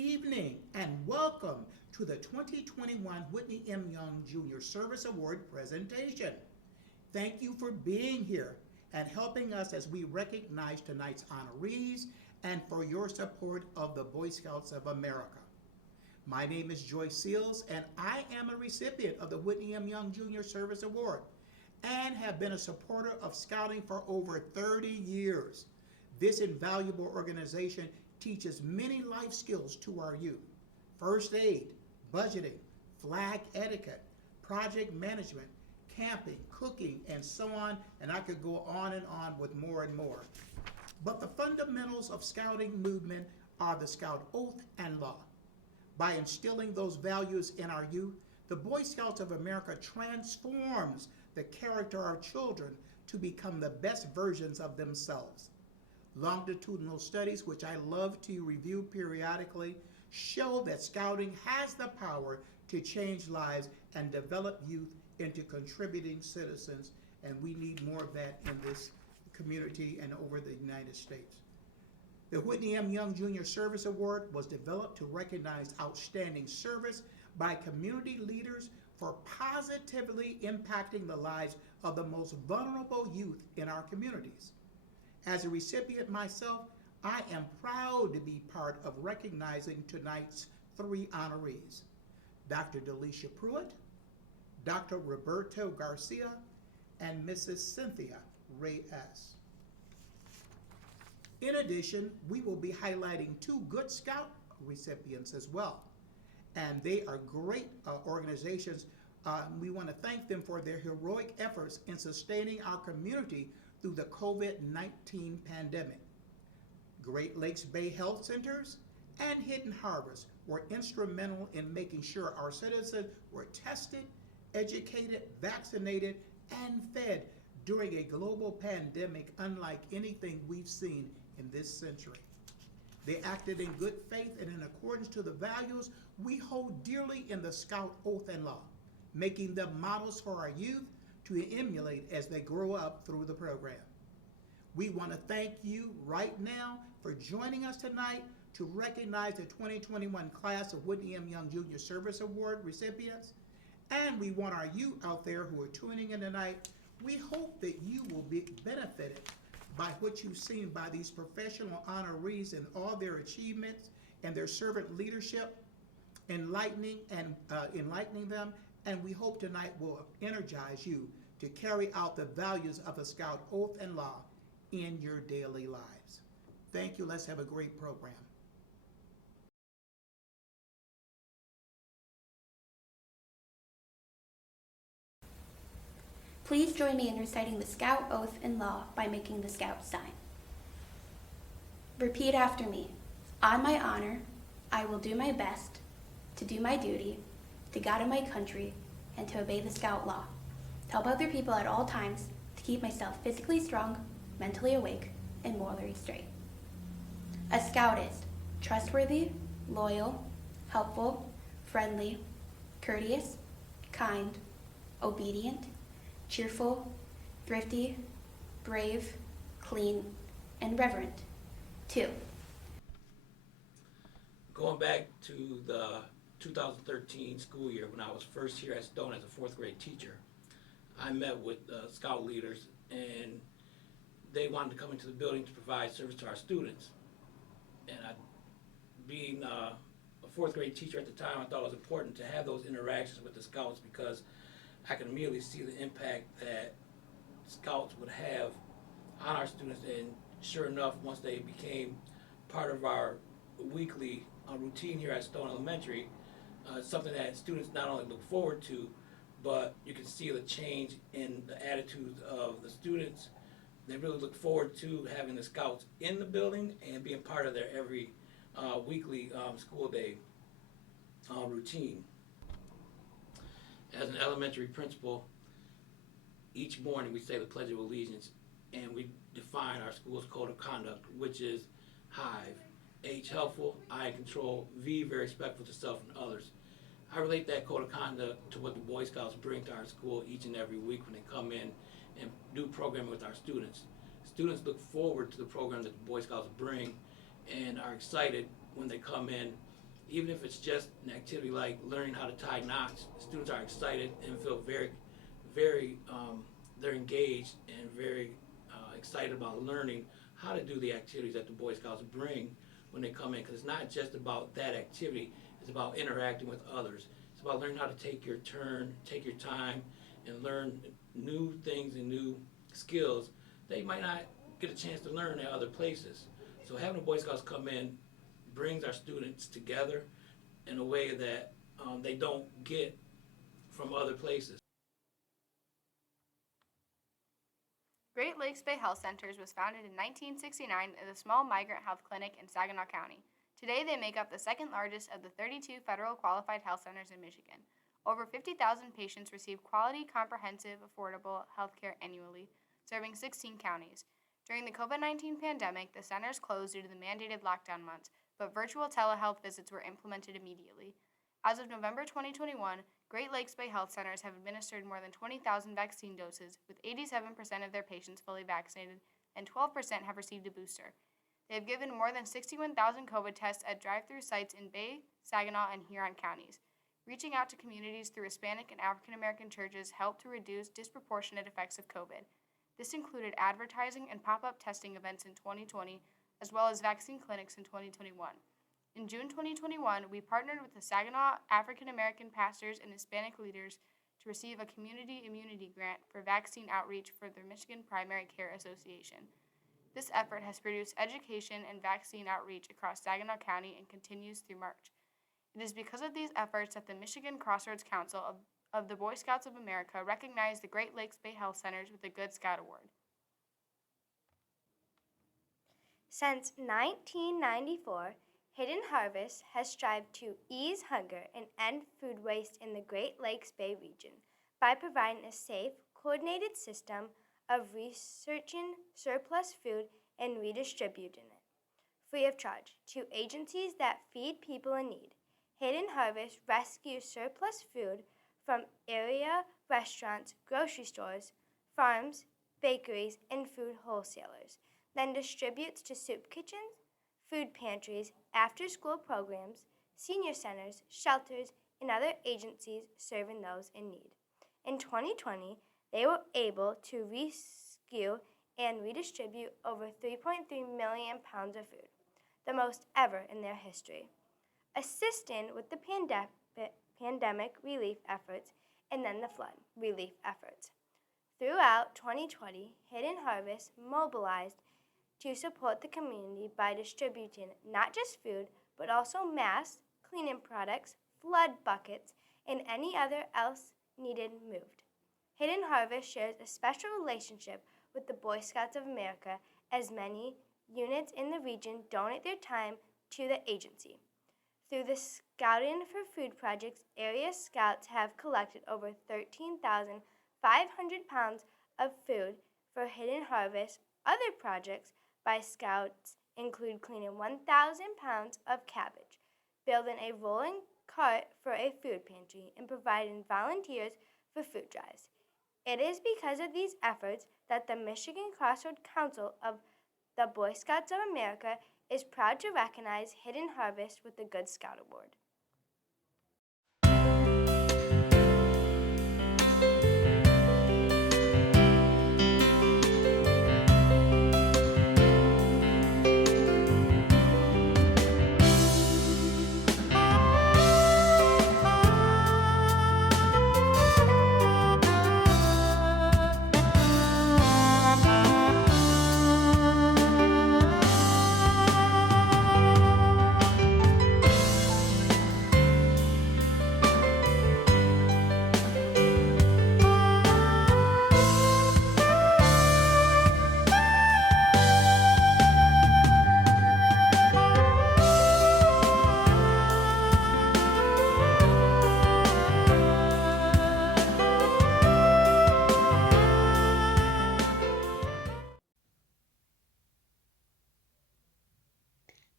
evening and welcome to the 2021 Whitney M. Young Jr. Service Award presentation. Thank you for being here and helping us as we recognize tonight's honorees and for your support of the Boy Scouts of America. My name is Joyce Seals and I am a recipient of the Whitney M. Young Jr. Service Award and have been a supporter of Scouting for over 30 years. This invaluable organization teaches many life skills to our youth: first aid, budgeting, flag etiquette, project management, camping, cooking, and so on, and I could go on and on with more and more. But the fundamentals of Scouting movement are the Scout Oath and Law. By instilling those values in our youth, the Boy Scouts of America transforms the character of children to become the best versions of themselves. Longitudinal studies, which I love to review periodically, show that Scouting has the power to change lives and develop youth into contributing citizens, and we need more of that in this community and over the United States. The Whitney M. Young Jr. Service Award was developed to recognize outstanding service by community leaders for positively impacting the lives of the most vulnerable youth in our communities. As a recipient myself, I am proud to be part of recognizing tonight's three honorees: Dr. Delisha Pruitt, Dr. Roberto Garcia, and Mrs. Cynthia Reyes. In addition, we will be highlighting two Good Scout recipients as well, and they are great organizations. We want to thank them for their heroic efforts in sustaining our community through the COVID-19 pandemic. Great Lakes Bay Health Centers and Hidden Harvest were instrumental in making sure our citizens were tested, educated, vaccinated, and fed during a global pandemic unlike anything we've seen in this century. They acted in good faith and in accordance to the values we hold dearly in the Scout Oath and Law, making them models for our youth to emulate as they grow up through the program. We want to thank you right now for joining us tonight to recognize the 2021 class of Whitney M. Young Jr. Service Award recipients. And we want our youth out there who are tuning in tonight, we hope that you will be benefited by what you've seen by these professional honorees and all their achievements and their servant leadership, enlightening them. And we hope tonight will energize you to carry out the values of the Scout Oath and Law in your daily lives. Thank you. Let's have a great program. Please join me in reciting the Scout Oath and Law by making the Scout sign. Repeat after me. On my honor, I will do my best to do my duty, to God and my country, and to obey the Scout Law. To help other people at all times, to keep myself physically strong, mentally awake, and morally straight. A Scout is trustworthy, loyal, helpful, friendly, courteous, kind, obedient, cheerful, thrifty, brave, clean, and reverent. 2. Going back to the 2013 school year when I was first here at Stone as a 4th grade teacher, I met with Scout leaders and they wanted to come into the building to provide service to our students. And being a 4th grade teacher at the time, I thought it was important to have those interactions with the Scouts because I could immediately see the impact that Scouts would have on our students. And sure enough, once they became part of our weekly routine here at Stone Elementary, something that students not only look forward to, but you can see the change in the attitudes of the students. They really look forward to having the Scouts in the building and being part of their every weekly school day routine. As an elementary principal, each morning we say the Pledge of Allegiance and we define our school's code of conduct, which is HIVE. H, helpful, I, control, V, very respectful to self and others. I relate that code of conduct to what the Boy Scouts bring to our school each and every week when they come in and do programming with our students. Students look forward to the program that the Boy Scouts bring and are excited when they come in even if it's just an activity like learning how to tie knots, students are excited and feel they're engaged and very excited about learning how to do the activities that the Boy Scouts bring when they come in. Because it's not just about that activity, it's about interacting with others. It's about learning how to take your turn, take your time, and learn new things and new skills that you might not get a chance to learn at other places. So having the Boy Scouts come in brings our students together in a way that they don't get from other places. Great Lakes Bay Health Centers was founded in 1969 as a small migrant health clinic in Saginaw County. Today, they make up the second largest of the 32 federal qualified health centers in Michigan. Over 50,000 patients receive quality, comprehensive, affordable health care annually, serving 16 counties. During the COVID-19 pandemic, the centers closed due to the mandated lockdown months, but virtual telehealth visits were implemented immediately. As of November 2021, Great Lakes Bay Health Centers have administered more than 20,000 vaccine doses, with 87% of their patients fully vaccinated and 12% have received a booster. They have given more than 61,000 COVID tests at drive-through sites in Bay, Saginaw, and Huron counties. Reaching out to communities through Hispanic and African American churches helped to reduce disproportionate effects of COVID. This included advertising and pop-up testing events in 2020, as well as vaccine clinics in 2021. In June 2021, we partnered with the Saginaw African American pastors and Hispanic leaders to receive a community immunity grant for vaccine outreach for the Michigan Primary Care Association. This effort has produced education and vaccine outreach across Saginaw County and continues through March. It is because of these efforts that the Michigan Crossroads Council of the Boy Scouts of America recognized the Great Lakes Bay Health Centers with the Good Scout Award. Since 1994, Hidden Harvest has strived to ease hunger and end food waste in the Great Lakes Bay region by providing a safe, coordinated system of researching surplus food and redistributing it, free of charge, to agencies that feed people in need. Hidden Harvest rescues surplus food from area restaurants, grocery stores, farms, bakeries, and food wholesalers, then distributes to soup kitchens, food pantries, after-school programs, senior centers, shelters, and other agencies serving those in need. In 2020, they were able to rescue and redistribute over 3.3 million pounds of food, the most ever in their history, assisting with the pandemic relief efforts and then the flood relief efforts. Throughout 2020, Hidden Harvest mobilized to support the community by distributing not just food, but also masks, cleaning products, flood buckets, and any other else needed moved. Hidden Harvest shares a special relationship with the Boy Scouts of America, as many units in the region donate their time to the agency. Through the Scouting for Food projects, area scouts have collected over 13,500 pounds of food for Hidden Harvest. Other projects by scouts include cleaning 1,000 pounds of cabbage, building a rolling cart for a food pantry, and providing volunteers for food drives. It is because of these efforts that the Michigan Crossroads Council of the Boy Scouts of America is proud to recognize Hidden Harvest with the Good Scout Award.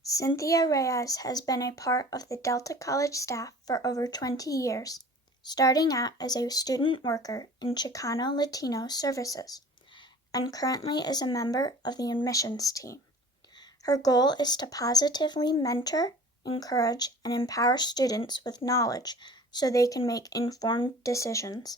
Cynthia Reyes has been a part of the Delta College staff for over 20 years, starting out as a student worker in Chicano Latino services, and currently is a member of the admissions team. Her goal is to positively mentor, encourage, and empower students with knowledge so they can make informed decisions.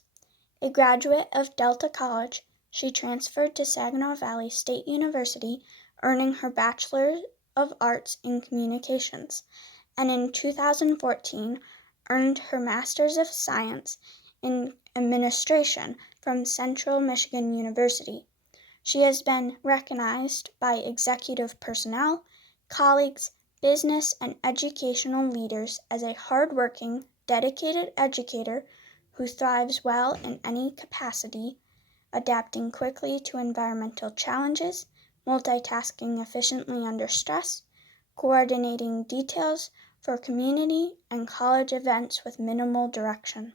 A graduate of Delta College, she transferred to Saginaw Valley State University, earning her Bachelor of Arts in Communications, and in 2014 earned her Master's of Science in Administration from Central Michigan University. She has been recognized by executive personnel, colleagues, business, and educational leaders as a hardworking, dedicated educator who thrives well in any capacity, adapting quickly to environmental challenges, multitasking efficiently under stress, coordinating details for community and college events with minimal direction.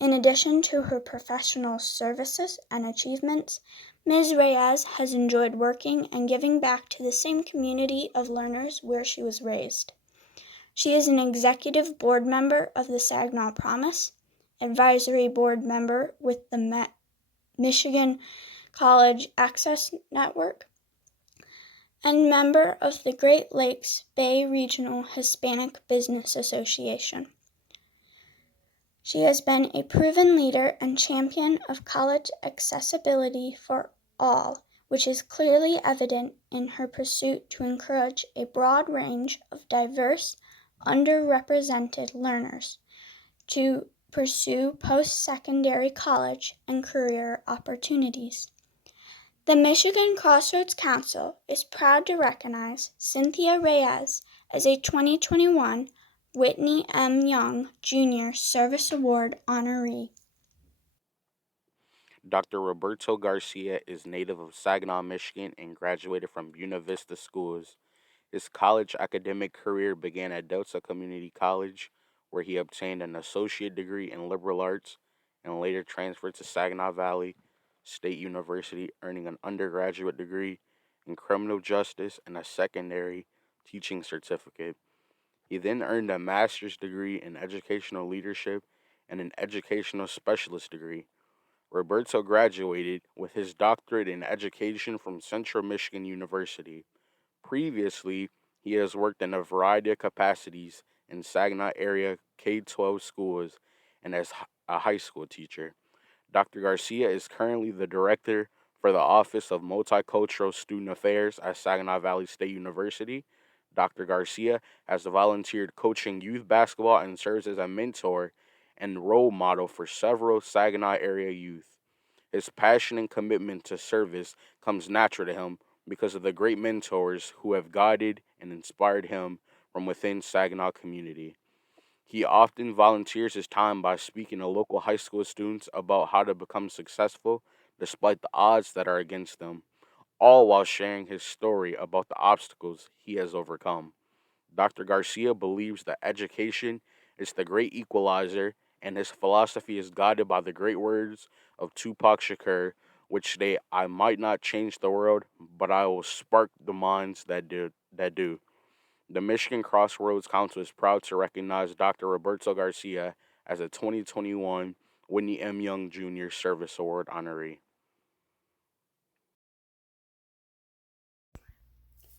In addition to her professional services and achievements, Ms. Reyes has enjoyed working and giving back to the same community of learners where she was raised. She is an executive board member of the Saginaw Promise, advisory board member with the Michigan College Access Network, and member of the Great Lakes Bay Regional Hispanic Business Association. She has been a proven leader and champion of college accessibility for all, which is clearly evident in her pursuit to encourage a broad range of diverse, underrepresented learners to pursue post-secondary college and career opportunities. The Michigan Crossroads Council is proud to recognize Cynthia Reyes as a 2021 Whitney M. Young Jr. Service Award honoree. Dr. Roberto Garcia is native of Saginaw, Michigan, and graduated from Buena Vista Schools. His college academic career began at Delta Community College, where he obtained an associate degree in liberal arts and later transferred to Saginaw Valley State University, earning an undergraduate degree in criminal justice and a secondary teaching certificate. He then earned a master's degree in educational leadership and an educational specialist degree. Roberto graduated with his doctorate in education from Central Michigan University. Previously, he has worked in a variety of capacities in Saginaw area K-12 schools and as a high school teacher. Dr. Garcia is currently the director for the Office of Multicultural Student Affairs at Saginaw Valley State University. Dr. Garcia has volunteered coaching youth basketball and serves as a mentor and role model for several Saginaw area youth. His passion and commitment to service comes natural to him because of the great mentors who have guided and inspired him from within Saginaw community. He often volunteers his time by speaking to local high school students about how to become successful despite the odds that are against them, all while sharing his story about the obstacles he has overcome. Dr. Garcia believes that education is the great equalizer, and his philosophy is guided by the great words of Tupac Shakur, which state, "I might not change the world, but I will spark the minds that do." The Michigan Crossroads Council is proud to recognize Dr. Roberto Garcia as a 2021 Whitney M. Young Jr. Service Award honoree.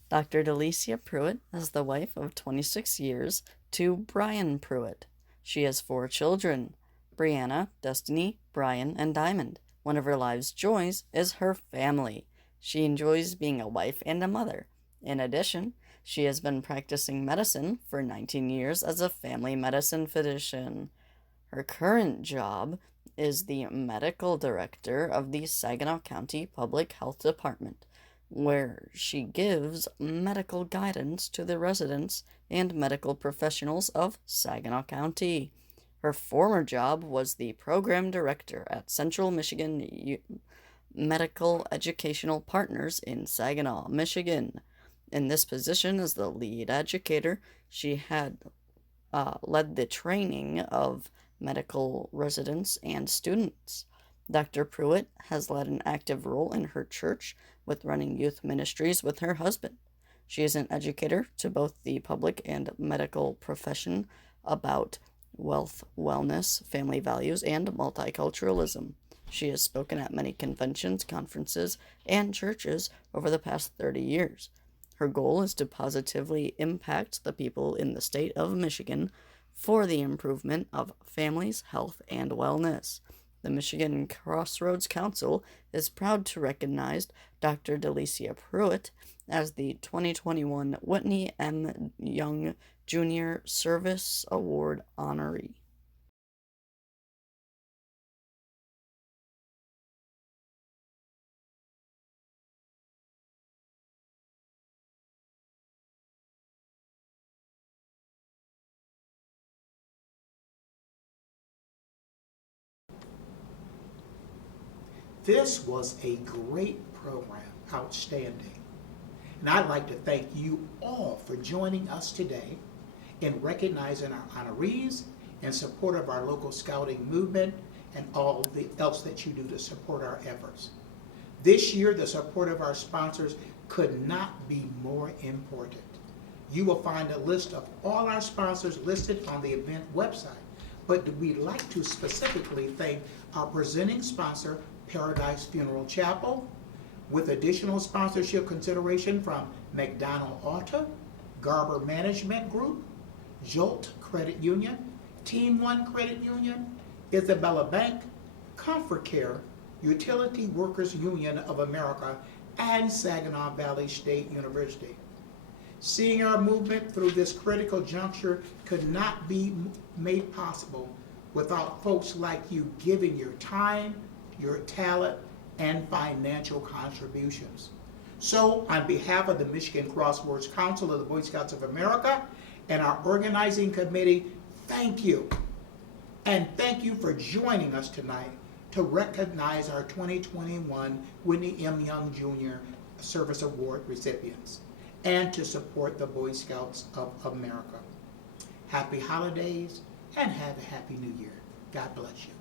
Dr. Delicia Pruitt is the wife of 26 years to Brian Pruitt. She has 4 children, Brianna, Destiny, Brian, and Diamond. One of her life's joys is her family. She enjoys being a wife and a mother. In addition, she has been practicing medicine for 19 years as a family medicine physician. Her current job is the medical director of the Saginaw County Public Health Department, where she gives medical guidance to the residents and medical professionals of Saginaw County. Her former job was the program director at Central Michigan Medical Educational Partners in Saginaw, Michigan. In this position as the lead educator, she had led the training of medical residents and students. Dr. Pruitt has led an active role in her church with running youth ministries with her husband. She is an educator to both the public and medical profession about wealth, wellness, family values, and multiculturalism. She has spoken at many conventions, conferences, and churches over the past 30 years. Her goal is to positively impact the people in the state of Michigan for the improvement of families' health and wellness. The Michigan Crossroads Council is proud to recognize Dr. Delicia Pruitt as the 2021 Whitney M. Young Jr. Service Award honoree. This was a great program, outstanding. And I'd like to thank you all for joining us today in recognizing our honorees in support of our local scouting movement and all else that you do to support our efforts. This year, the support of our sponsors could not be more important. You will find a list of all our sponsors listed on the event website, but we'd like to specifically thank our presenting sponsor, Paradise Funeral Chapel, with additional sponsorship consideration from McDonald Auto, Garber Management Group, Jolt Credit Union, Team One Credit Union, Isabella Bank, Comfort Care, Utility Workers Union of America, and Saginaw Valley State University. Seeing our movement through this critical juncture could not be made possible without folks like you giving your time, your talent, and financial contributions. So, on behalf of the Michigan Crossroads Council of the Boy Scouts of America and our organizing committee, thank you. And thank you for joining us tonight to recognize our 2021 Whitney M. Young Jr. Service Award recipients and to support the Boy Scouts of America. Happy holidays and have a happy new year. God bless you.